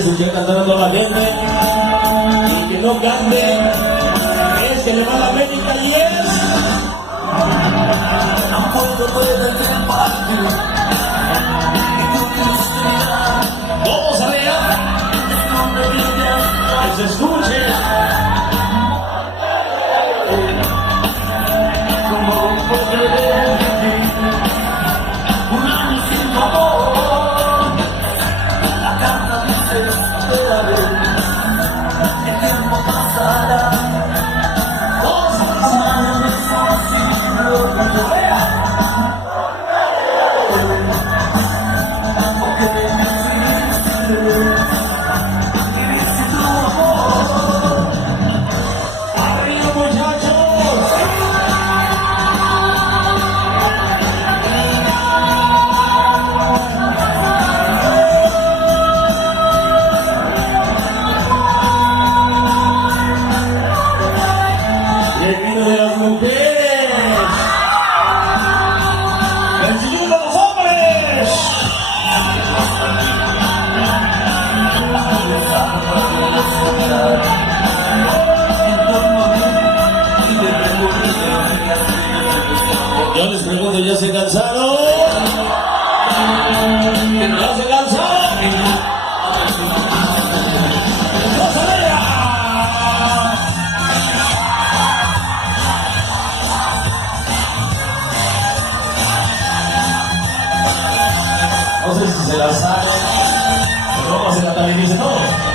escuchar cantar a toda la gente y que no cante es que le va a la América y es vamos allá que se escuche yo les pregunto, ¿ya se cansaron? ¿Ya se cansaron? No sé si se la saben, pero vamos a hacer la también dice todo.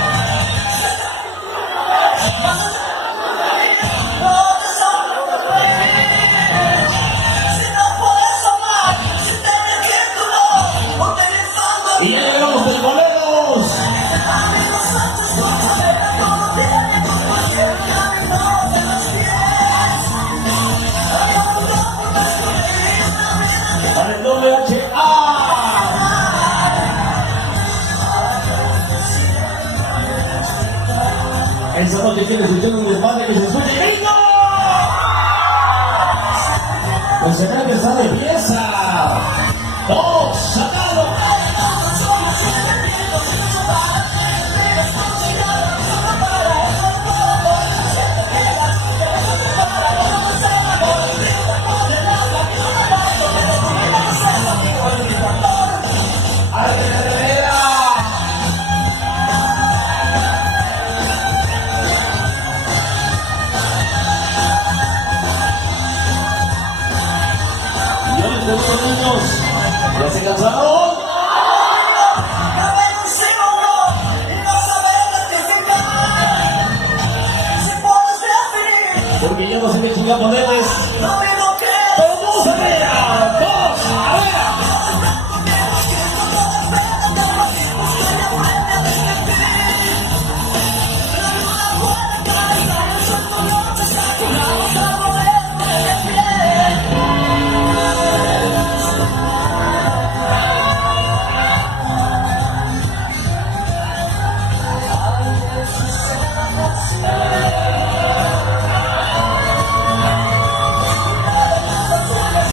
Y ya llegamos del boleros. Para el WHA. Esa noche tiene escuchando un desmadre que se suele ¡bingo! Pues se cree que está de pieza. ¡Dos! ¡Saca!